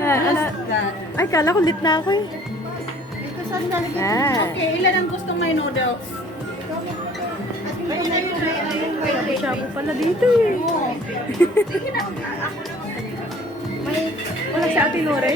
Ano? Ay, kala ko lit na ako eh. Ito saan galing? Okay, ilan ang gustong may noodles? Shabu pala dito eh. Wala si Ate Nore?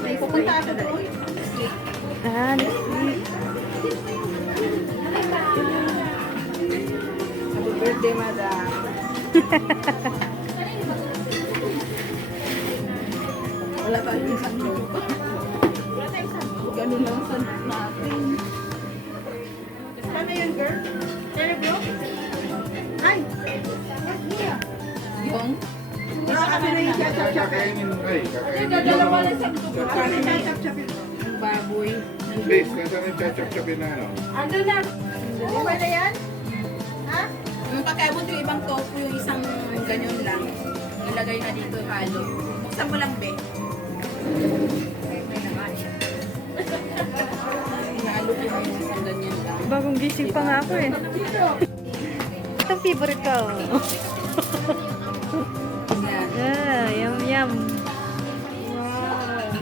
May pupunta ako doon. Ah, next week. Happy birthday, madam. Wala pa yung sando. Wala tayong sando. Ganun lang sando natin. Paano yun, girl? Cerebro? Ay! Yung? Wala kami na yung chachap-chap. Dalawa lang sando. Kami na chachap-chap. Baboy. Please, nasa na chachap-chapin na ano? Ando na. Di ba na yan? Ha? Yung pagkaibot yung ibang tofu, yung isang ganyan lang. Ilagay na dito halo. Buksan mo lang, be. Halo ko yung isang ganyan lang. Bagong gising pa nga ako eh. Ito ang favorite ko. Yan. Ah, yum yum. Wow.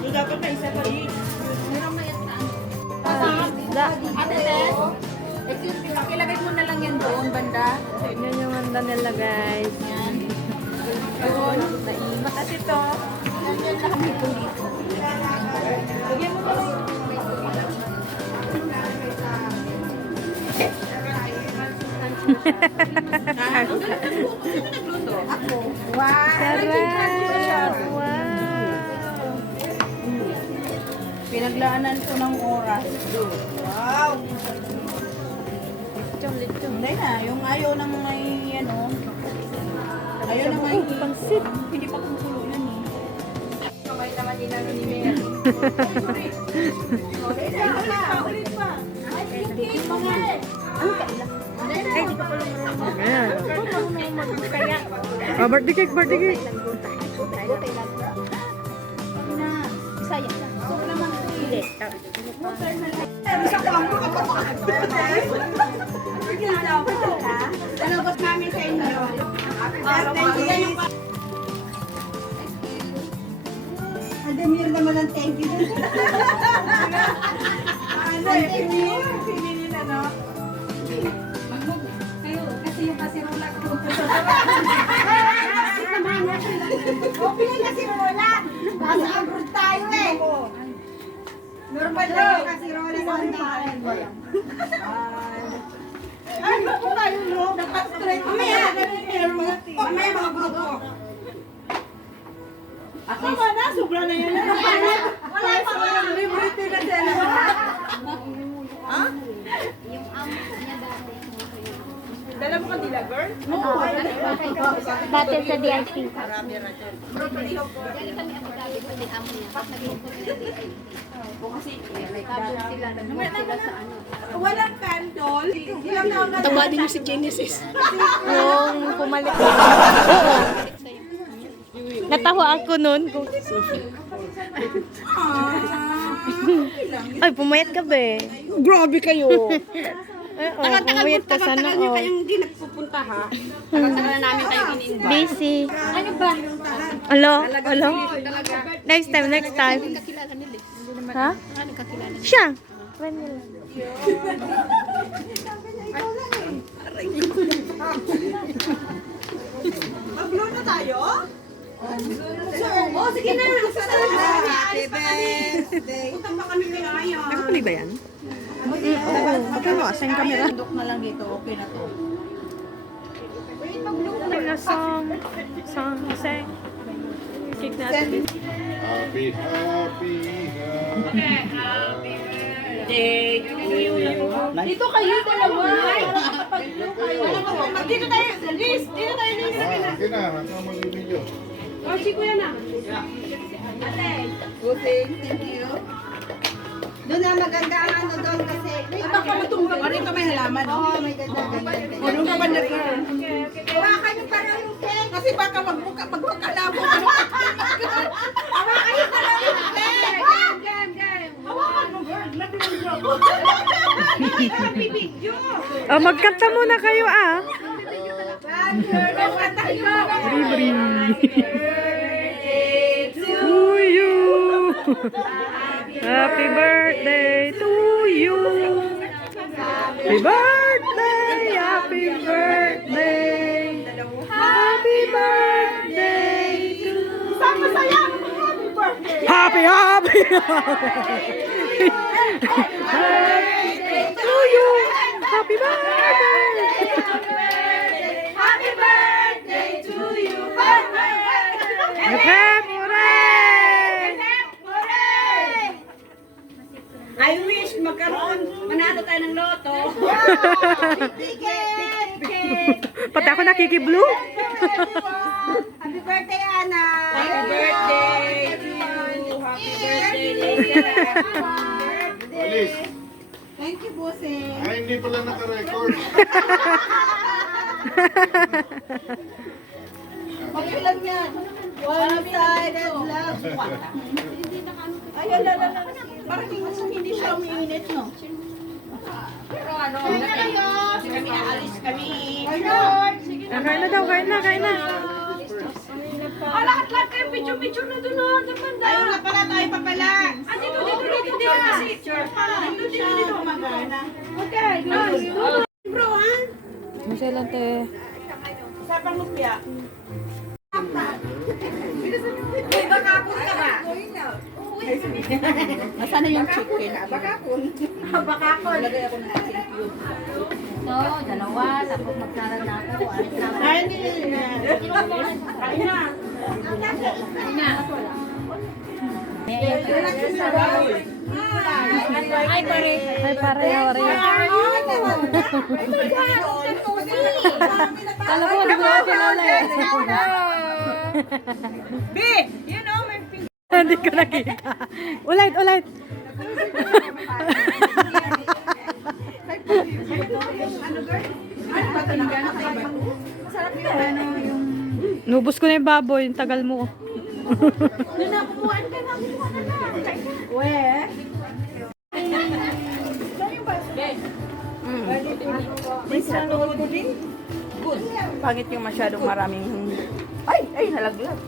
Yung dapat na isa pa rin. Meron na yan saan? Da. Ate Tess, excuse me, pakilagay mo na lang yan doon, banda. Yan yung handa nila guys. Yan. Doon. Kasi ito, yan lang dito dito. Lagyan mo lang. Nagluto. Ako. Wow. Sarap! Wow! Pinaglaanan ko ng oras. Wow. Lechon. Hindi na, yung ayaw ng may ano. Ayaw na may Pansit. hindi pa kumukulo yan eh. Kamay naman din namin ni Mary. Ulit pa, ulit pa. Ay, hindi mga. Ano ka ila? Ay, hindi ka pala marunong. Ayan. Kaya. Ah, birthday cake, birthday cake. Sayang na. So, naman ito eh. Hindi. Ano gusto namin sa inyo? Birthday. Ademir naman ang thank you. Ano, pinili na, no? Kayo, kasi yung kasirola ko. Okay lang kasirola. Nasa abroad tayo eh. Normal lang yung kasirola sa handahan. Ano po kayo, no? Nakastraight. Mamaya, mamaya mga grupo. Tama na, sobra na yan. Wala pa nga. Librity na sila. Ha? Yung amo niya dati. Dala mo kandila, girl? Dati sa DIP. Marami na dyan. Dali kami ang magabi ko din amo niya. Pag nag-iupo nila DIP. Kasi, Tapos sila, nag-iupo sila sa ano. walang candle. Ilang taon na. Tawadin mo si Genesis. Yung pumalit. Oo. Natawa ako nun. Ay, pumayat ka ba eh? Grabe kayo. Oo, pumayat ka sana. Tagal-tagal nyo Oh. kayong hindi nagpupunta ha. Tagal-tagal na namin kayo in-invite. Busy. Ano ba? Alo? Alo? Next time, next time. Kakilala nila. Ha? Ano kakilala nila? Siya. Friend nila. Mag-blow na tayo? Oh, sige na. Happy birthday. Utang pa kami kay Ayon. Nakapali ba yan? Oo. Okay mo, assign camera. Dok na lang dito. Okay na to. Sing a song. Song, sing. Kick natin. Happy, happy, happy. Dito kayo dalawa. Dito tayo, Liz. Dito tayo, Liz. Okay na, nasa mag-video. Oh, si Kuya na. Ate. Okay, thank you. Doon na maganda ang ano doon kasi. Ay, baka matumbang. Ano ka may halaman? Oo, may ganda ganyan. Ano ka ba na rin? Hawakan niyo para yung cake. Kasi baka magpagkalabo. Hawakan niyo para yung cake. Hawakan mo, girl. Nag-video ko. Nag-video. Oh, magkanta muna kayo ah. Happy birthday to Happy birthday to you. Happy birthday, happy birthday. Happy birthday to you. Happy, happy, birthday to you. Happy birthday. Happy birthday to you. Hep, hooray! I wish manalo tayo ng loto. Pati ako nakikiblu. Happy birthday, Ana! Happy birthday to you. Happy birthday. Alis. Thank you, Bossing. Ay, hindi pala naka-record. Okay lang yan. One-sided love. Ay, ala. Parang hindi siya umiinit, no? Pero ano, kasi kami aalis kami. Kain na daw, kain na, kain na. Lahat kayo, picture na doon, no? Ayaw na pala, tayo pa pala. Dito. Dito, magana. Okay, good. Bro, ha? Masaya lang, te. Sapang lupya. May bakakon ka ba? Nasaan na yung chicken? Bakakon. Bakakon. Lagay ako ng chicken cube. Ito, dalawa, tapos magsara na ako. Alis na ako. Ay, hindi. Kain na. Ay, pare. Ay, pare, pare. Kala ko, di ko na kilala eh. B, you know, may Hindi ko nakita. Ulit, ulit. masarap yun. Nubos ko na yung baboy, yung tagal mo. Kukuhaan ka na. Weh. Good. Pangit yung masyadong maraming... Ay, nalaglag.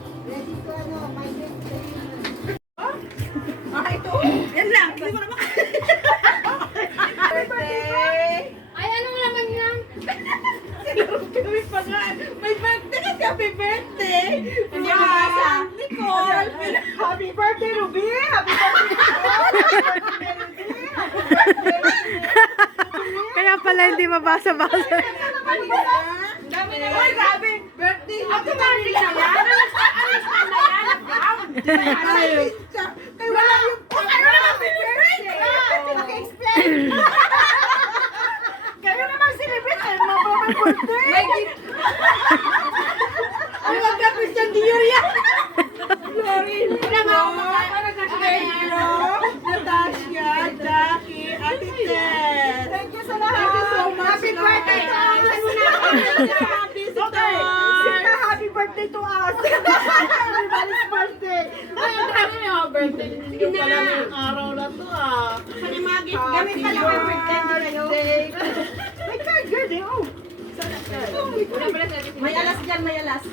Ito. Yan lang. Hindi ko na birthday. Ay, anong laman yan? Kami pa nga. May birthday kasi happy birthday. Hindi ko nasa. Nicole. Happy birthday, Ruby. Happy birthday, Kaya pala hindi mabasa-basa. Dami na. Uy, grabe. Birthday. Automatic na yan. Alis na yan. Alis na. Kaya wala yung... Kayo naman celebrate. Naka-explain. Kayo naman celebrate. Kayo naman birthday. May gift. Ang mga Christian Dior yan. Glory. Wala nga ako Pedro, Natasha, Jackie, Ate Tess. Thank you sa lahat. Thank you so much. Happy birthday to us. Sita, happy birthday to us. Everybody's birthday. Ay, ang dami yung birthday. Sige na. Pala yung araw na to ah. Panimagit. Kami pala may birthday. May card girl eh. Oh. May alas dyan, may alas.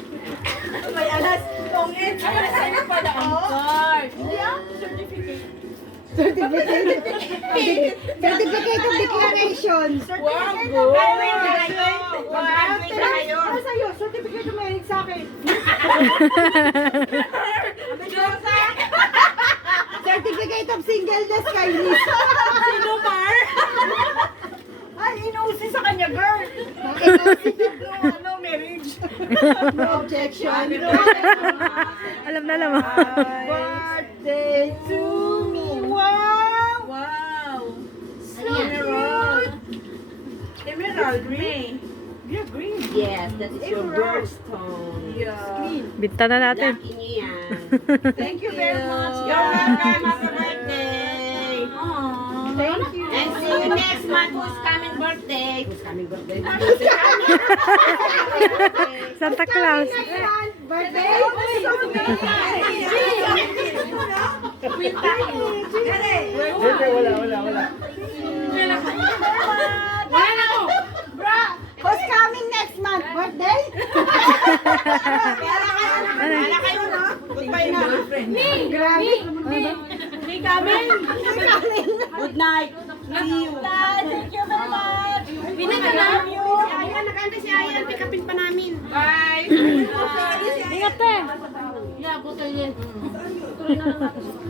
May alas. Tongit. Ay, alas sa'yo pala ang card. Hindi ah, certificate. Certificate of declaration. Wow, good. Graduate na kayo. Ano sa'yo? Certificate of merit sa akin. Certificate of singleness kay Liz. Sino, Mar? Ay, inuusin sa kanya, girl. No, marriage. No objection. Alam na alam. Birthday to me. Wow. Wow. Emerald. Emerald green. You're green. Yes, that is your birthstone. Yeah. Binta na natin. Lucky niyo yan. Thank you very much. You're welcome. Happy birthday. Aww. Thank you. And see you next month. Who's coming birthday? Who's coming birthday? Santa Claus. Birthday. Who's coming next month? Birthday? Kaya kayo na. Goodbye na. Grabe. you. Thank you very much. Pinag ka na. Si Ayan, nag-antay si Ayan. Pick upin pa namin. Bye. Ingat te.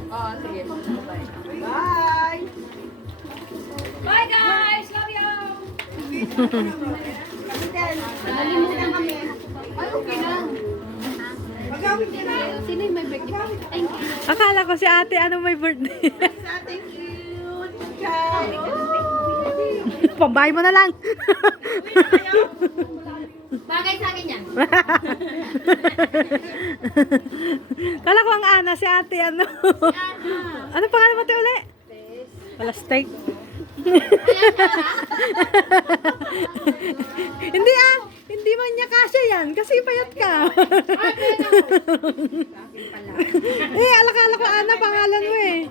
Oh, sige. Bye. Bye guys! Love you! Nalimutan kami. Ay, okay na. Magawin ka na. Sino yung may birthday? Ay, Akala ko si ate ano may birthday. Sa ating cute. Ciao. Pambahay mo na lang. bagay sa akin yan. Kala ko ang Ana, si ate ano. Ano pangalan mo te uli? Wala steak. Hindi hindi man niya kasya yan kasi payat ka. Alakala ko Ana pangalan mo eh.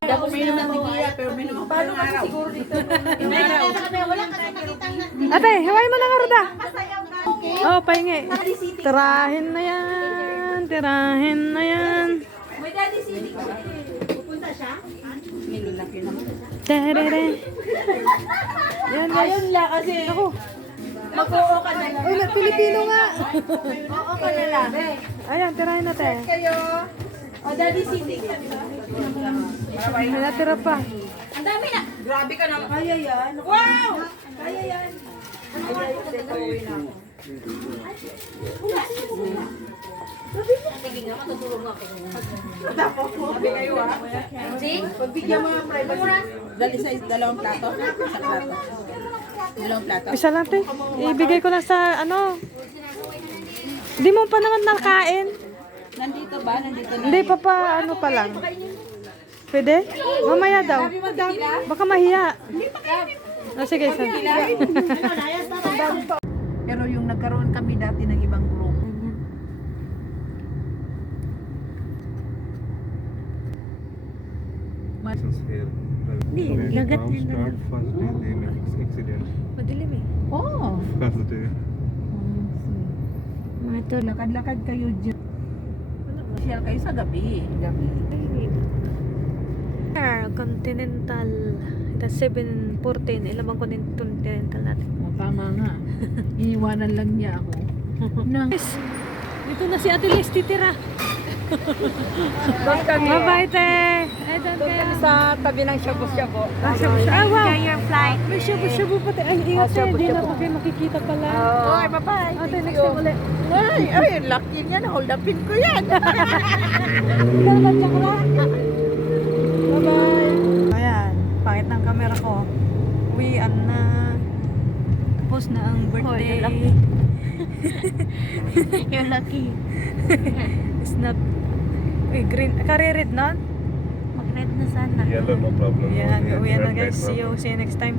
Hindi ako may naman tigiya, pero may naman paano kasi siguro dito. Wala kasi nakitang na. Ate, haway mo na nga Roda. Masayaw na. Oh, pahingi. Tirahin na yan. Tirahin na yan. May daddy city. Pupunta siya? Terere. Yan guys. Ayun lang kasi. Ako. Mag-oo ka na lang. Uy, Pilipino nga. Oo ka na lang. Ayan, tirahin natin. Kayo. O, daddy city. May natira pa. Ang dami na. Grabe ka naman. Kaya yan. Wow! Kaya yan. Sige nga, matutulog ako. Sabi kayo ha. Pagbigyan mo ng privacy. Dali sa dalawang plato. Sa plato. Dalawang plato. Isa lang te. Ibigay ko lang sa ano. Hindi mo pa naman nakain. Nandito ba? Nandito na. Hindi pa ano pa lang. Pwede? Mamaya daw. Baka mahiya. Oh, sige, sige. Pero yung nagkaroon kami dati ng ibang group. Hindi, lagat din Start first day, they make accident. Madilim eh. Oh. First day. Lakad-lakad kayo dyan. Share kayo sa gabi. Gabi. Continental. Ito 714. Ilan bang continental natin? Oh, tama nga. Iniwanan lang niya ako. Yes. Dito na si Ate Liz titira. Doon kami. Bye-bye, te. Ay, doon kayo. Sa tabi ng shabu-shabu. Ah, wow. May shabu-shabu pa, te. Ay, ingat, te. Hindi na po kayo makikita pala. Oy, bye-bye. Ate, next time ulit. Ay, lucky niyan. Hold upin ko yan. Gano'n siya ko lang. Bye-bye. Ayan, pangit ng camera ko. Uwian na. Tapos na ang birthday. You're lucky. It's not... Uy, green. Kare-red na? Mag-red na sana. Yellow, no problem. Yeah, Only uwian na red light guys. See problem. you next time.